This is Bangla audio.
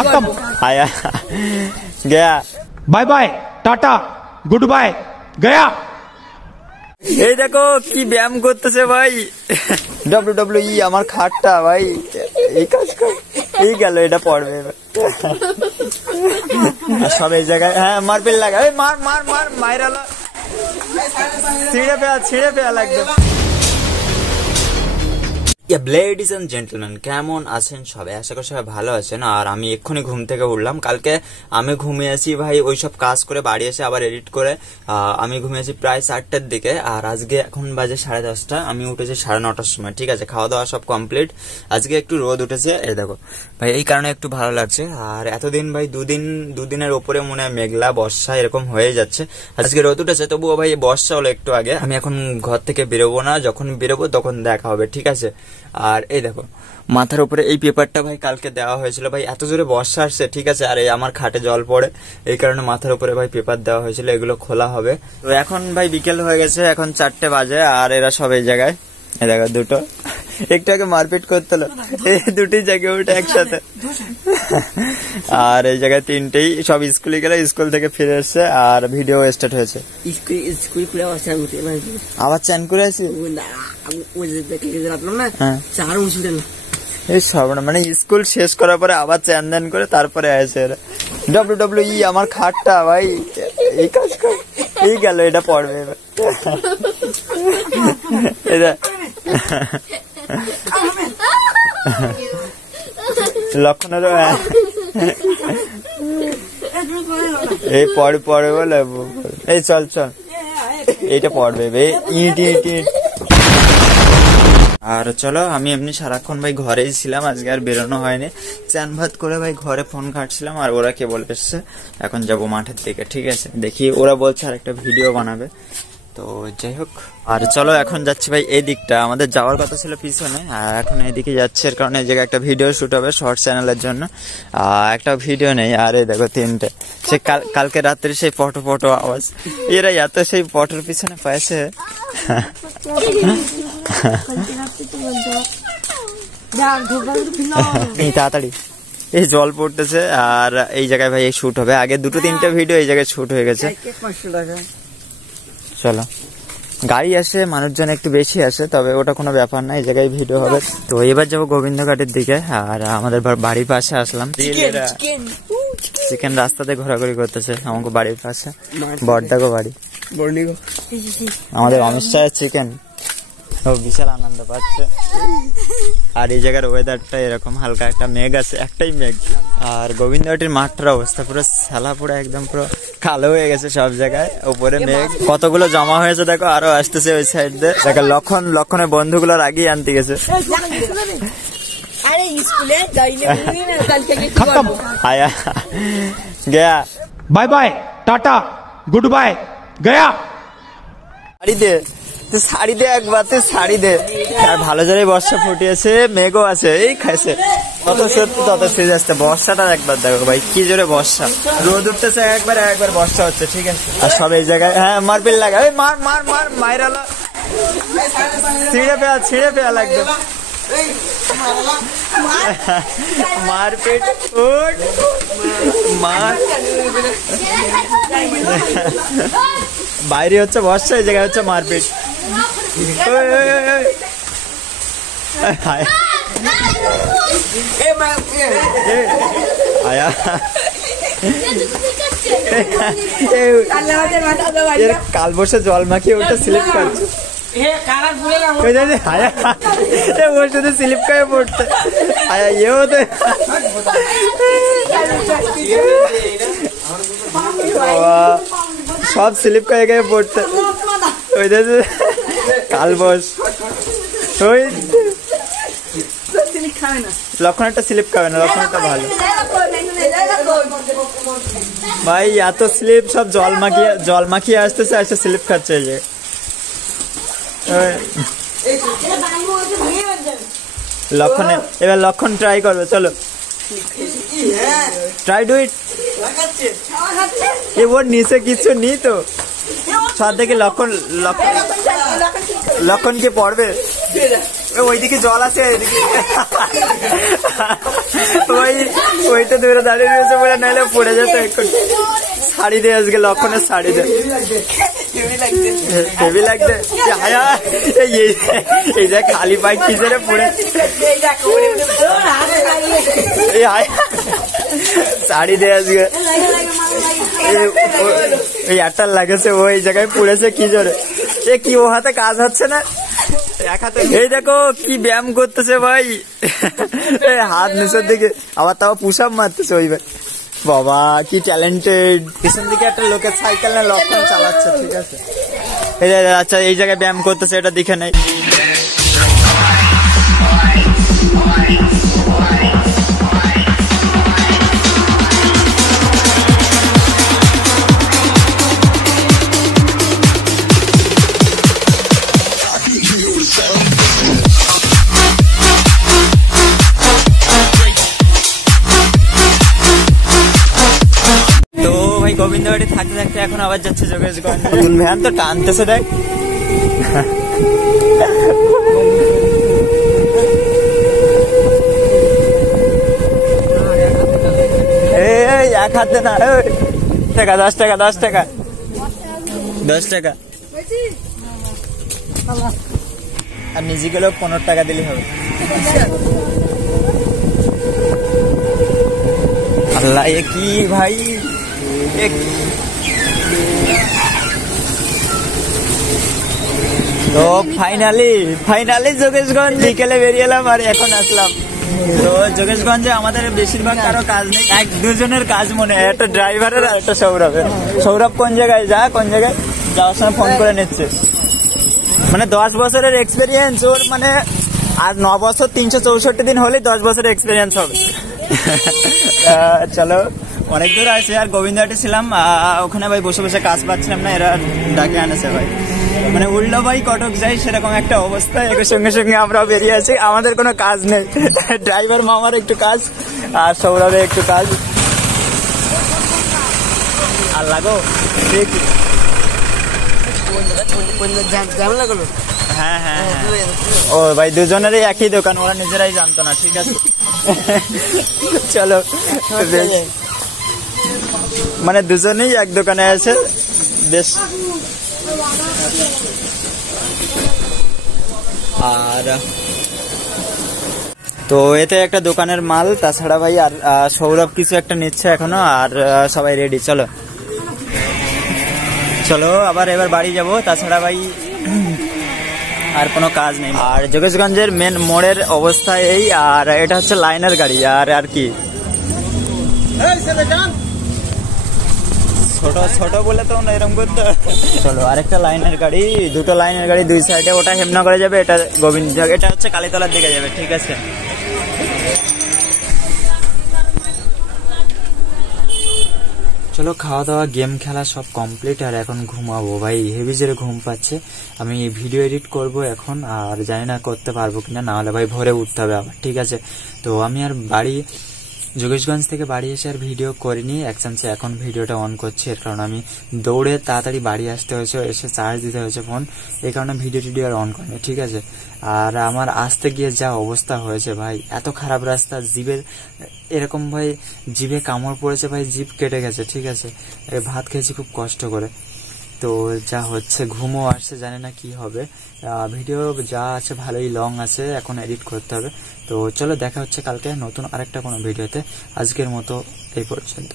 खत्म आया गया bye bye ta-ta good bye गया। এই দেখো কি ব্যায়াম করতেছে ভাই WWE আমার খাটটা ভাই এই কাজ কর এই গেল এটা পড়বে সব এই জায়গায় হ্যাঁ মারপিট লাগা এই মার মার মার মাইরালা ছিঁড়ে পেয়া লাগবে। লেডিজ এন্ড জেন্টলম্যান কেমন আছেন সবাই? আশা করি সবাই ভালো আছেন। আর আমি এক্ষুনি ঘুম থেকে উঠলাম। কালকে আমি ঘুমিয়েছি ভাই ওইসব কাজ করে বাড়ি এসে আবার এডিট করে আমি ঘুমিয়েছি প্রায় 4টার দিকে। আর আজকে এখন বাজে 10:30। আমি উঠেছি 9:30টার সময়। ঠিক আছে, খাওয়া দাওয়া সব কমপ্লিট। আজকে একটু রোদ উঠেছে এই দেখো ভাই, এই কারণে একটু ভালো লাগছে। আর এতদিন ভাই দুদিনের ওপরে মনে হয় মেঘলা বর্ষা এরকম হয়ে যাচ্ছে। আজকে রোদ উঠেছে তবুও ভাই বর্ষা হলো একটু আগে। আমি এখন ঘর থেকে বেরোবো না, যখন বেরোবো তখন দেখা হবে। ঠিক আছে। আর এই দেখো মাথার উপরে এই পেপারটা ভাই কালকে দেওয়া হয়েছিল ভাই, এত জোরে বর্ষা আসছে। ঠিক আছে, আর এই আমার খাটে জল পড়ে এই কারণে মাথার উপরে ভাই পেপার দেওয়া হয়েছিল, এগুলো খোলা হবে। তো এখন ভাই বিকেল হয়ে গেছে, এখন 4টে বাজে। আর এরা সব এই জায়গায় এই দেখো দুটো একটু আগে মারপিট করতে হলো, এই দুটি জায়গায় ওটা একসাথে। আর এই জায়গায় 3টেই সব স্কুলে গেলে, স্কুল থেকে ফিরে এসছে আর ভিডিও স্টার্ট হয়েছে। আবার চান করে আসি এই সব মানে স্কুল শেষ করার পরে আবার চ্যান ধ্যান করে তারপরে আসে এরা। WWE আমার খাটটা ভাই এই কাজ কর এই গেল এটা পড়বে এটা লক্ষণেরও এই পরে বলে এই চল এইটা পড়বে ইট। আর চলো আমি এমনি সারাক্ষণ ভাই ঘরেই ছিলাম, আজকে আর বেরোনো হয়নি। চান ভাত করে ভাই ঘরে ফোন কাটছিলাম। আর ওরা কে বলে এসছে এখন যাবো মাঠের দিকে। ঠিক আছে, দেখি ওরা বলছে আর একটা ভিডিও বানাবে। তো যাই হোক, আর চলো এখন যাচ্ছি ভাই এই দিকটা। আমাদের যাওয়ার কথা ছিল পিছনে, আর এখন এইদিকে যাচ্ছে। এর কারণে এই জায়গায় একটা ভিডিও শুট হবে শর্ট চ্যানেলের জন্য। একটা ভিডিও নেই। আর এই দেখো 3টে সে কালকে রাত্রে সেই পটো আওয়াজ, এরা এত সেই পটোর পিছনে পাইছে তাড়াতাড়ি এই জল পড়তেছে। আর এই জায়গায় ভাই শুট হবে। আগে 2-3টে ভিডিও এই জায়গায় শুট হয়ে গেছে। চলো গাড়ি আসে, মানুষজন একটু বেশি আসে, তবে ওটা কোনো ব্যাপার না, এই জায়গায় ভিডিও হবে। তো এবার যাবো গোবিন্দঘাটের দিকে। আর আমাদের বাড়ির পাশে আসলাম। চিকেন রাস্তাতে ঘোরাঘুরি করতেছে আমাকে বাড়ির পাশে। বড়দাগো বাড়ি আমাদের অমিত শাহের চিকেন, ও বিশাল আনন্দ পাচ্ছে। আর এই জায়গার ওয়েদারটা এরকম, হালকা একটা মেঘ আছে, একটাই মেঘ। আর গোবিন্দঘাটের মাঠটার অবস্থা পুরো ছালা, পুরো একদম পুরো কালো হয়ে গেছে সব জায়গায়। উপরে মেঘ কতগুলো জমা হয়েছে দেখো, আরো আসতেছে ওই সাইড দিয়ে। দেখো লক্ষণের বন্ধুগুলোর আগেই আনতে গেছে। খতম আয়া গয়া bye bye tata good bye গয়া। শাড়ি দে একবার, তুই শাড়ি দে। আর ভালো জোরে বর্ষা ফুটিয়েছে, মেঘও আছে, এই খাইছে তত সত্যি তত সিরিয়াস আসছে। বর্ষাটা একবার দেখো ভাই কি জোরে বর্ষা, রোদ উঠতেছে একবার বর্ষা হচ্ছে। ঠিক আছে, আর সব এই জায়গায় হ্যাঁ মারপিট লাগা এই মার মার মার মাইরালা ছিঁড়ে পেয়া লাগবে মারপিট মার বাইরে হচ্ছে বর্ষা, এই জায়গায় হচ্ছে মারপিট। কাল বসে জল মাখিয়ে ওটা স্লিপ খাচ্ছে, স্লিপ খাইয়ে পড়তে সব স্লিপ খাইয়ে খাইয়ে পড়তে। ওই কাল বস ওই লক্ষণ একটা স্লিপ খাবে না, লক্ষণ একটা ভালো ভাই। এত স্লিপ সব জল মাখিয়ে আসতেছে, আসতে স্লিপ খাচ্ছে এই যে। এবার লক্ষণ ট্রাই করবে, চলো ট্রাই ডু ইট। ওর নিচে কিছু নেই তো সব দেখে লক্ষণ কি পড়বে। ওইদিকে জল আছে, ওইটা দূরে দাঁড়িয়ে রয়েছে বলে, নাহলে পড়ে যেত একটু। শাড়ি দে আজকে, লক্ষণের শাড়ি দে, হেভি লাগছে। এই যে খালি পাই কিসেরে পড়ে, শাড়ি দে আজকে। এই আটটার লাগেছে, ওই জায়গায় পড়েছে কি জোরে। এ কি ও হাতে কাজ হচ্ছে না, এক হাতে। এই দেখো কি ব্যায়াম করতেছে ভাই, হাত নিচের দিকে, আবার তাও পুশ আপ মারতেছে ওই ভাই। বাবা কি ট্যালেন্টেড। পিছন দিকে একটা লোকের সাইকেল না লক্ষণ চালাচ্ছে, ঠিক আছে। আচ্ছা এই জায়গায় ব্যায়াম করতেছে, এটা দেখে নেই। গোবিন্দবাড়ি থাকতে থাকতে এখন আবার যাচ্ছে যোগেশগঞ্জ। ভ্যান তো টানতেছে দেখ। এই এক হাতে না, টাকা 10 টাকা 10 টাকা 10 টাকা, আর নিজে গেলেও 15 টাকা দিলে হবে। আল্লাহ এ কি ভাই। তো ফাইনালি যোগেশগঞ্জ বিকেলে বেরিয়ে এলাম আর এখন আসলাম। তো যোগেশগঞ্জে আমাদের বেশিরভাগ কারো কাজ নেই, এক দুজনের কাজ মনে হয়, একটা ড্রাইভারের আর একটা সৌরভের। সৌরভ কোন জায়গায় কোন জায়গায় যাওয়ার সময় ফোন করে নিচ্ছে, মানে 10 বছরের এক্সপিরিয়েন্স ওর, মানে আর 9 বছর 364 দিন হলে 10 বছরের এক্সপিরিয়েন্স হবে। চলো অনেক দূর আছে, আর গোবিন্দবাটি ছিলাম, ওখানে ভাই বসে বসে কাজ পাচ্ছিলাম না, এরা ডাকে আনেছে ভাই, মানে উল্টো ভাই কটক যাই সেরকম একটা অবস্থা। এর সঙ্গে সঙ্গে আমরাও বেরিয়ে আছি, আমাদের কোনো কাজ নেই। ড্রাইভার মামার একটু কাজ আর সৌরভের একটু কাজ। আর লাগো হ্যাঁ হ্যাঁ ও ভাই দুজনেরই একই দোকান, ওরা নিজেরাই জানতো না, ঠিক আছে। চলো মানে দুজনেই এক দোকানে আছে বেশ। আর তো এতে একটা দোকানের মাল, তাছাড়া ভাই আর সৌরভ কিছু একটা নিচ্ছে এখনো, আর সবাই রেডি। চলো চলো আবার এবার বাড়ি যাব, তাছাড়া ভাই আর কোনো কাজ নেই। আর যোগেশগঞ্জের মেন মোড়ের অবস্থা এই, আর এটা হচ্ছে লাইনের গাড়ি, আর কি ছোট ছোট বলে তো এরকম করতে। চলো আরেকটা লাইনের গাড়ি, দুটো লাইনের গাড়ি দুই সাইডে, ওটা হেমনগরে যাবে, এটা গোবিন্দ, এটা হচ্ছে কালীতলার দিকে যাবে, ঠিক আছে। চলো খাওয়া দাওয়া গেম খেলা সব কমপ্লিট, আর এখন ঘুমাবো ভাই, হেভি জোরে ঘুম পাচ্ছে। আমি ভিডিও এডিট করব এখন, আর জানি না করতে পারবো কিনা, না হলে ভাই ভোরে উঠতে হবে আবার, ঠিক আছে। তো আমি আর যোগেশগঞ্জ থেকে বাড়ি এসে আর ভিডিও করিনি, এক চান্সে এখন ভিডিওটা অন করছি, এর কারণে আমি দৌড়ে তাড়াতাড়ি বাড়ি আসতে হয়েছে, এসে চার্জ দিতে হয়েছে ফোন, এই কারণে ভিডিও আর অন করিনি, ঠিক আছে। আর আমার আসতে গিয়ে যা অবস্থা হয়েছে ভাই, এত খারাপ রাস্তা, জিভের এরকম ভাই জিভে কামড় পড়েছে ভাই, জিভ কেটে গেছে, ঠিক আছে। ভাত খেয়েছি খুব কষ্ট করে, তো যা হচ্ছে ঘুমও আসছে, জানি না কি হবে। ভিডিও যা আছে ভালোই লং আছে, এখন এডিট করতে হবে। তো চলো দেখা হচ্ছে কালকে নতুন আরেকটা কোনো ভিডিওতে, আজকের মতো এই পর্যন্ত।